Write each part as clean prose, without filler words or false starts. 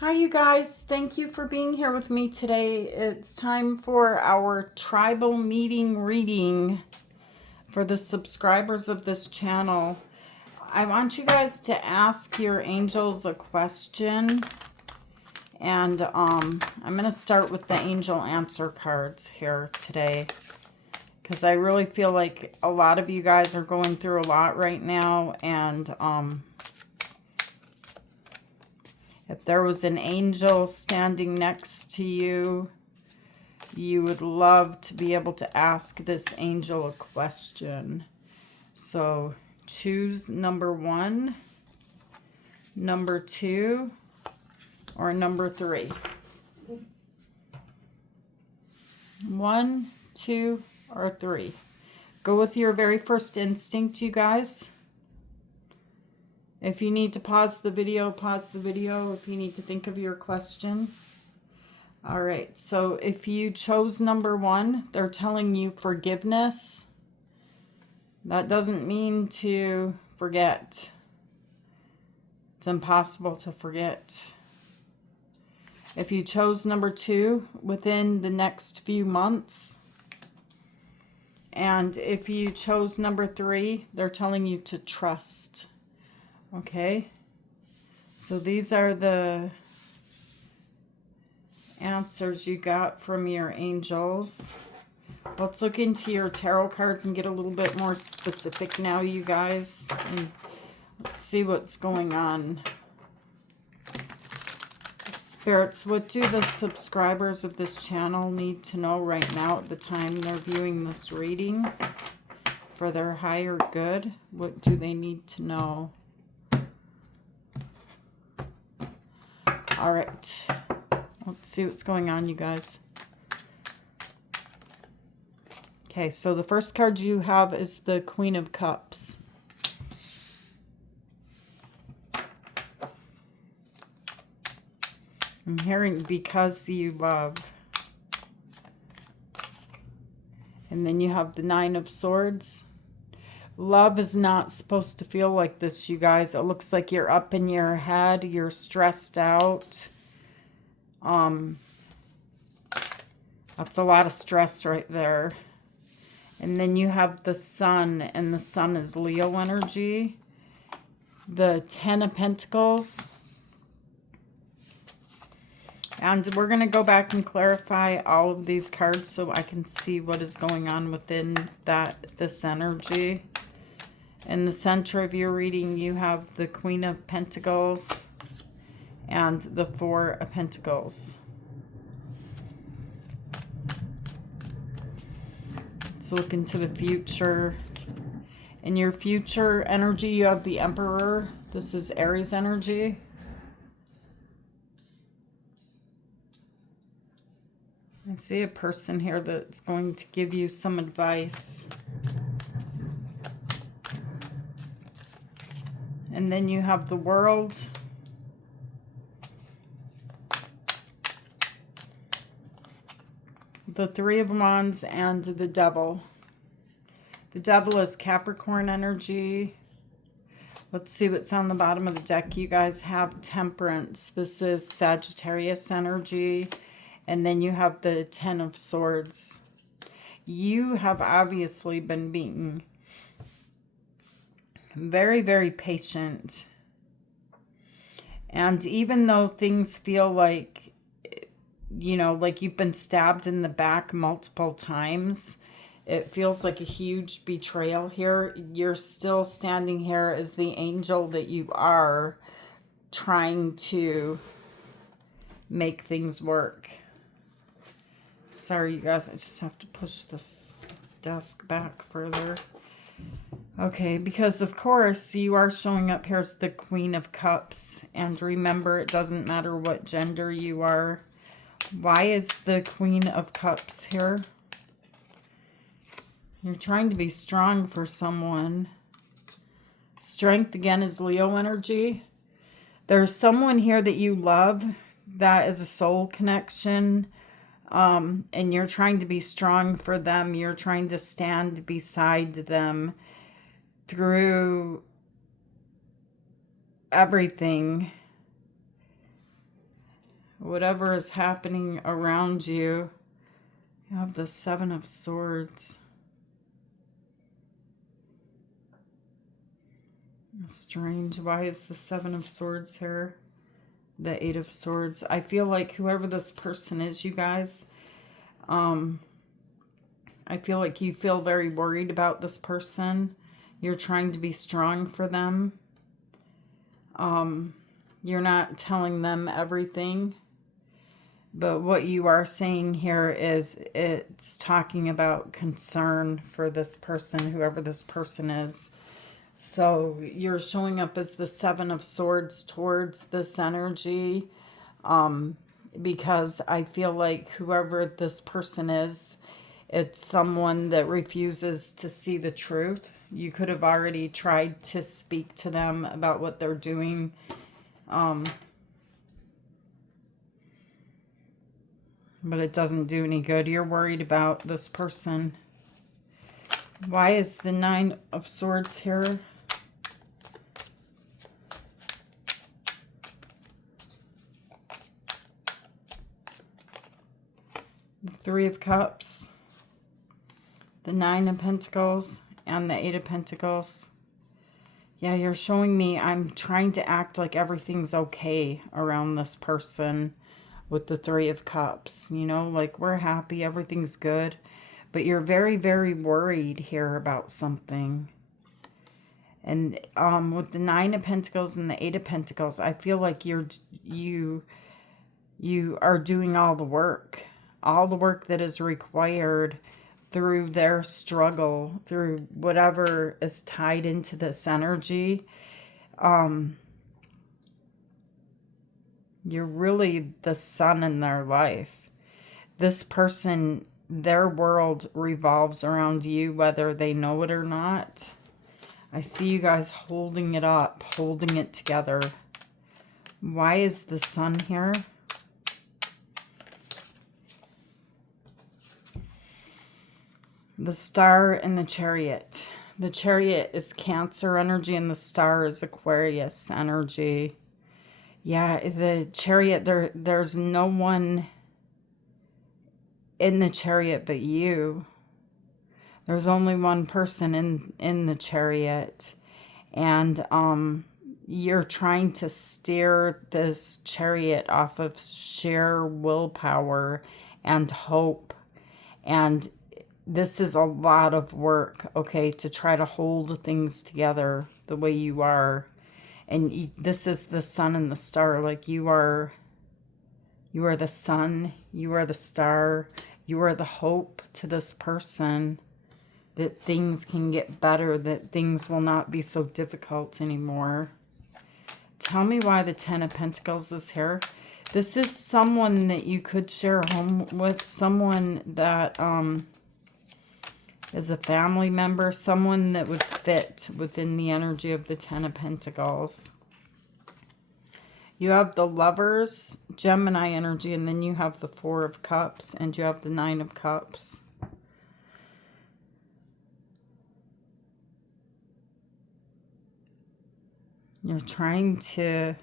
Hi, you guys. Thank you for being here with me today. It's time for our tribal meeting reading for the subscribers of this channel. I want you guys to ask your angels a question. And I'm going to start with the angel answer cards here today, because I really feel like a lot of you guys are going through a lot right now, and if there was an angel standing next to you, you would love to be able to ask this angel a question. So choose number 1, number 2, or number 3. 1, 2, or 3. Go with your very first instinct, you guys. If you need to pause the video, pause the video. If you need to think of your question. All right, so if you chose number 1, they're telling you forgiveness. That doesn't mean to forget. It's impossible to forget. If you chose number 2, within the next few months. And if you chose number 3, they're telling you to trust. Okay, so these are the answers you got from your angels. Let's look into your tarot cards and get a little bit more specific now, you guys, and let's see what's going on. Spirits, what do the subscribers of this channel need to know right now at the time they're viewing this reading for their higher good? What do they need to know? All right, let's see what's going on, you guys. Okay, so the first card you have is the Queen of Cups. I'm hearing because you love. And then you have the Nine of Swords. Love is not supposed to feel like this, you guys. It looks like you're up in your head. You're stressed out. That's a lot of stress right there. And then you have the Sun, and the Sun is Leo energy. The Ten of Pentacles. And we're going to go back and clarify all of these cards so I can see what is going on within this energy. In the center of your reading, you have the Queen of Pentacles and the Four of Pentacles. Let's look into the future. In your future energy, you have the Emperor. This is Aries energy. I see a person here that's going to give you some advice. And then you have the World. The Three of Wands and the Devil. The Devil is Capricorn energy. Let's see what's on the bottom of the deck. You guys have Temperance. This is Sagittarius energy. And then you have the Ten of Swords. You have obviously been being very, very patient. And even though things feel like, you know, like you've been stabbed in the back multiple times, it feels like a huge betrayal here. You're still standing here as the angel that you are, trying to make things work. Sorry, you guys, I just have to push this desk back further. Okay, because of course you are showing up here as the Queen of Cups. And remember, it doesn't matter what gender you are. Why is the Queen of Cups here? You're trying to be strong for someone. Strength, again, is Leo energy. There's someone here that you love. That is a soul connection. And you're trying to be strong for them. You're trying to stand beside them through everything. whatever is happening around you. You have the Seven of Swords. Strange. Why is the Seven of Swords here? The Eight of Swords. I feel like whoever this person is, you guys, I feel like you feel very worried about this person. You're trying to be strong for them. You're not telling them everything. But what you are saying here is it's talking about concern for this person, whoever this person is. So you're showing up as the Seven of Swords towards this energy, because I feel like whoever this person is, it's someone that refuses to see the truth. You could have already tried to speak to them about what they're doing. But it doesn't do any good. You're worried about this person. Why is the Nine of Swords here? The Three of Cups. The Nine of Pentacles. And the Eight of Pentacles. Yeah, you're showing me I'm trying to act like everything's okay around this person with the Three of Cups. You know, like we're happy, everything's good. But you're very, very worried here about something. And with the Nine of Pentacles and the Eight of Pentacles, I feel like you are doing all the work that is required through their struggle, through whatever is tied into this energy. You're really the sun in their life. This person, their world revolves around you, whether they know it or not. I see you guys holding it up, holding it together. Why is the sun here? The Star and the Chariot. The Chariot is Cancer energy and the Star is Aquarius energy. Yeah, the Chariot, there's no one in the Chariot but you. There's only one person in the Chariot. And you're trying to steer this Chariot off of sheer willpower and hope. And this is a lot of work, okay, to try to hold things together the way you are. And this is the sun and the star. Like you are the sun, you are the star, you are the hope to this person that things can get better, that things will not be so difficult anymore. Tell me why the Ten of Pentacles is here. This is someone that you could share a home with, someone that is a family member, someone that would fit within the energy of the Ten of Pentacles. You have the Lovers, Gemini energy, and then you have the Four of Cups, and you have the Nine of Cups. You're trying to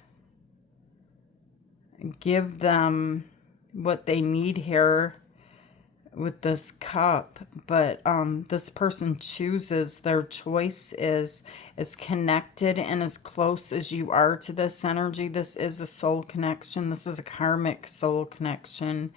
give them what they need here with this cup, but this person chooses, their choice is as connected and as close as you are to this energy. This is a soul connection. This is a karmic soul connection.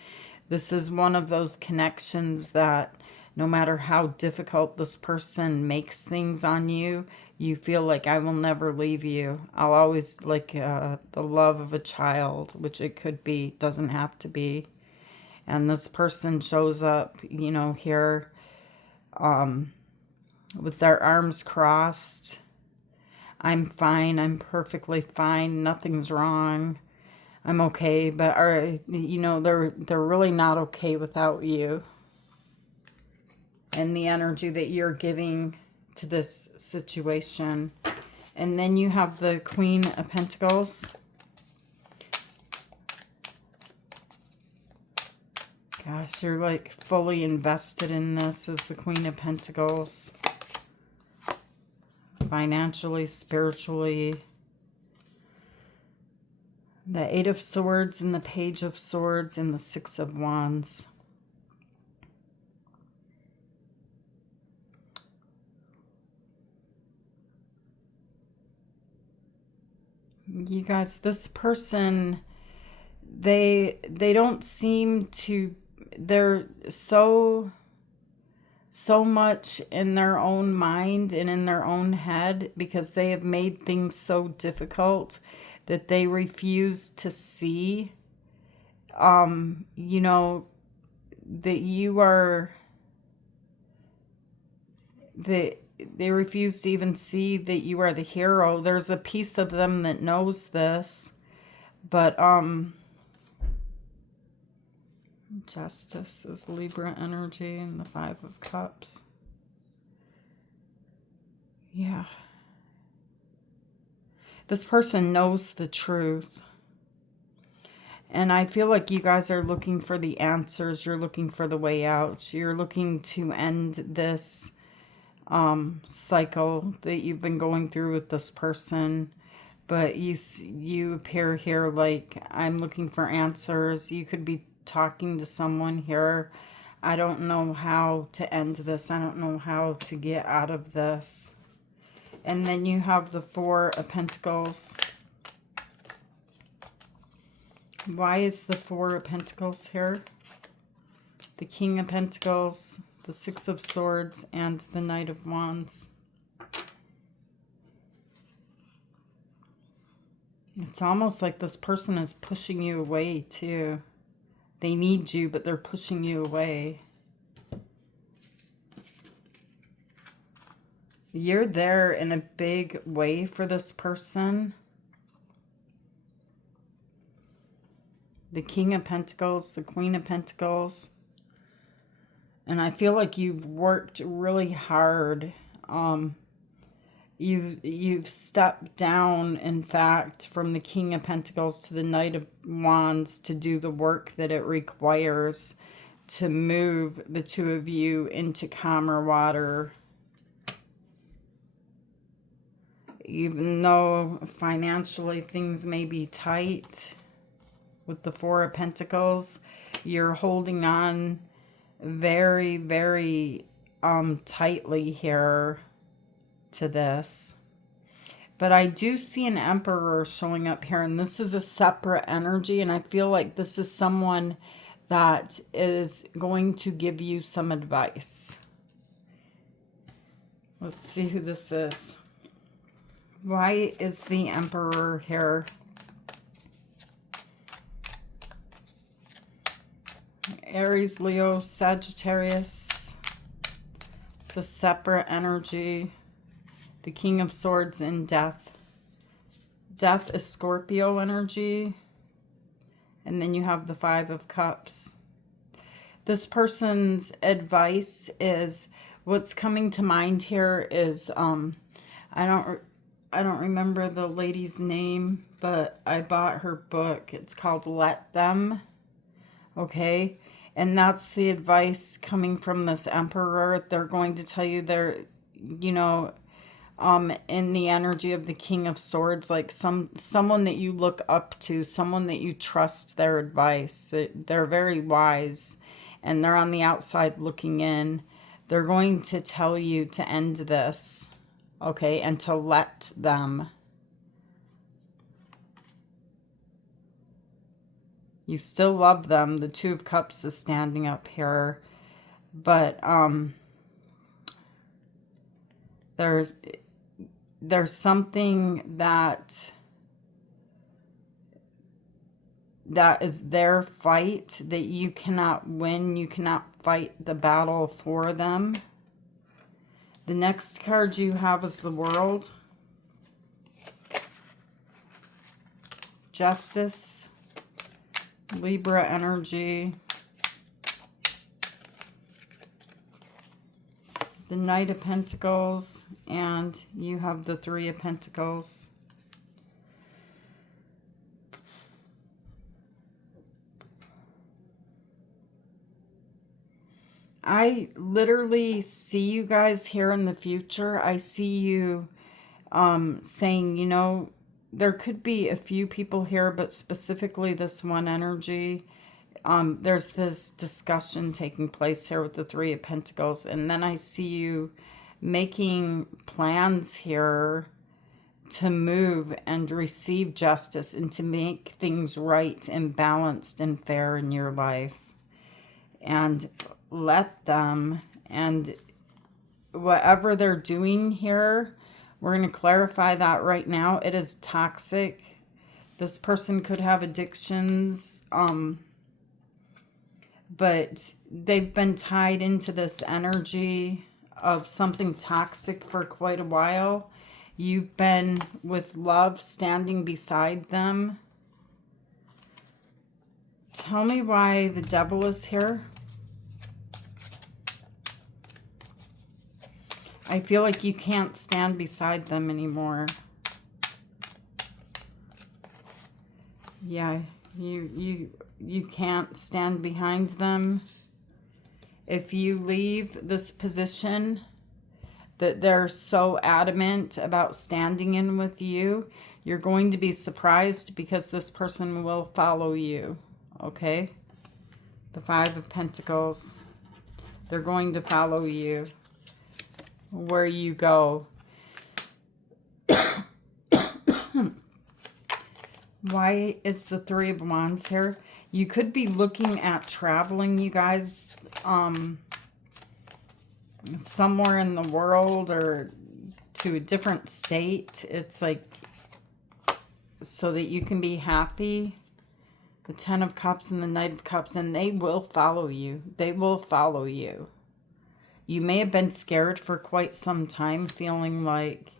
This is one of those connections that no matter how difficult this person makes things on you, you feel like I will never leave you. I'll always, like the love of a child, which it could be, doesn't have to be. And this person shows up, you know, here with their arms crossed. I'm fine. I'm perfectly fine. Nothing's wrong. I'm okay. But, you know, they're really not okay without you. And the energy that you're giving to this situation. And then you have the Queen of Pentacles. Gosh, you're like fully invested in this as the Queen of Pentacles. Financially, spiritually. The Eight of Swords and the Page of Swords and the Six of Wands. You guys, this person, they don't seem to, they're so much in their own mind and in their own head because they have made things so difficult that they refuse to see, you know, that you are, that they refuse to even see that you are the hero. There's a piece of them that knows this, but Justice is Libra energy and the Five of Cups. Yeah. This person knows the truth. And I feel like you guys are looking for the answers. You're looking for the way out. You're looking to end this cycle that you've been going through with this person. But you appear here like, I'm looking for answers. You could be talking to someone here. I don't know how to end this. I don't know how to get out of this. And then you have the Four of Pentacles. Why is the Four of Pentacles here? The King of Pentacles, the Six of Swords, and the Knight of Wands. It's almost like this person is pushing you away too. They need you, but they're pushing you away. You're there in a big way for this person. The King of Pentacles, the Queen of Pentacles. And I feel like you've worked really hard. You've stepped down, in fact, from the King of Pentacles to the Knight of Wands to do the work that it requires to move the two of you into calmer water. Even though financially things may be tight with the Four of Pentacles, you're holding on very, very tightly here to this. But I do see an Emperor showing up here, and this is a separate energy, and I feel like this is someone that is going to give you some advice. Let's see who this is. Why is the Emperor here? Aries, Leo, Sagittarius. It's a separate energy. The King of Swords and Death. Death is Scorpio energy. And then you have the Five of Cups. This person's advice is, what's coming to mind here is, I don't remember the lady's name, but I bought her book. It's called Let Them. Okay? And that's the advice coming from this Emperor. They're going to tell you they're, you know, in the energy of the King of Swords, like someone that you look up to, someone that you trust their advice. They're very wise, and they're on the outside looking in. They're going to tell you to end this, okay, and to let them. You still love them. The Two of Cups is standing up here, but there's something that is their fight that you cannot win. You cannot fight the battle for them. The next card you have is the World. Justice. Libra energy. The Knight of Pentacles, and you have the Three of Pentacles. I literally see you guys here in the future. I see you saying, you know, there could be a few people here, but specifically this one energy. There's this discussion taking place here with the Three of Pentacles, and then I see you making plans here to move and receive justice and to make things right and balanced and fair in your life. And let them, and whatever they're doing here, we're going to clarify that right now. It is toxic. This person could have addictions, but they've been tied into this energy of something toxic for quite a while. You've been with love standing beside them. Tell me why the devil is here. I feel like you can't stand beside them anymore. Yeah, you can't stand behind them. If you leave this position that they're so adamant about standing in with you, you're going to be surprised because this person will follow you, okay? The Five of Pentacles. They're going to follow you where you go. Why is the Three of Wands here? You could be looking at traveling, you guys, somewhere in the world or to a different state. It's like so that you can be happy. The Ten of Cups and the Knight of Cups, and they will follow you. They will follow you. You may have been scared for quite some time, feeling like,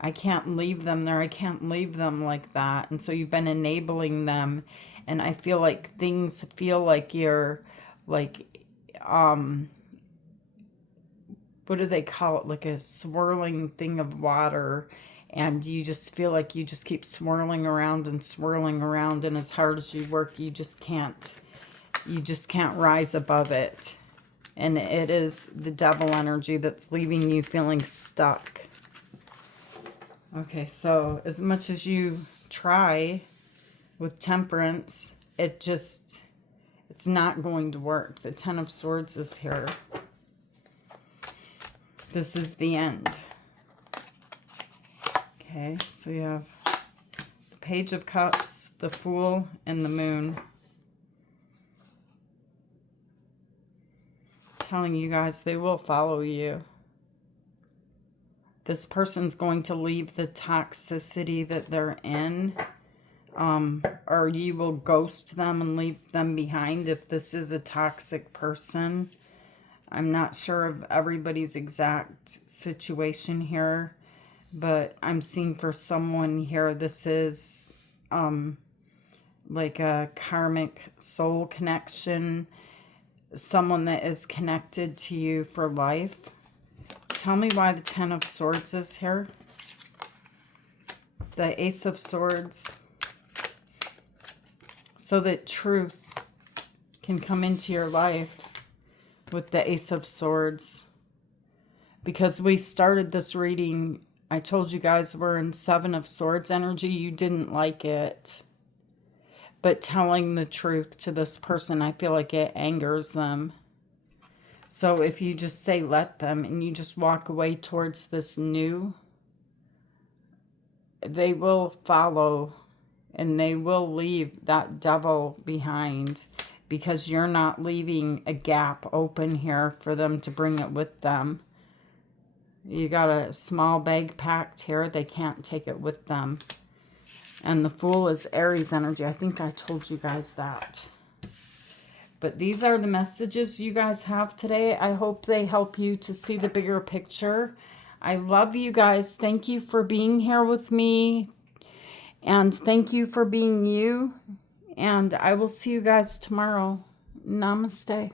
I can't leave them there. I can't leave them like that. And so you've been enabling them. And I feel like things feel like you're like, what do they call it? Like a swirling thing of water. And you just feel like you just keep swirling around. And as hard as you work, you just can't rise above it. And it is the devil energy that's leaving you feeling stuck. Okay, so as much as you try with Temperance, it's not going to work. The Ten of Swords is here. This is the end. Okay, so you have the Page of Cups, the Fool, and the Moon. Telling you guys they will follow you. This person's going to leave the toxicity that they're in, or you will ghost them and leave them behind if this is a toxic person. I'm not sure of everybody's exact situation here, but I'm seeing for someone here this is like a karmic soul connection, someone that is connected to you for life. Tell me why the Ten of Swords is here. The Ace of Swords. So that truth can come into your life with the Ace of Swords. Because we started this reading, I told you guys we're in Seven of Swords energy. You didn't like it. But telling the truth to this person, I feel like it angers them. So if you just say let them and you just walk away towards this new, they will follow and they will leave that devil behind because you're not leaving a gap open here for them to bring it with them. You got a small bag packed here. They can't take it with them. And the Fool is Aries energy. I think I told you guys that. But these are the messages you guys have today. I hope they help you to see the bigger picture. I love you guys. Thank you for being here with me. And thank you for being you. And I will see you guys tomorrow. Namaste.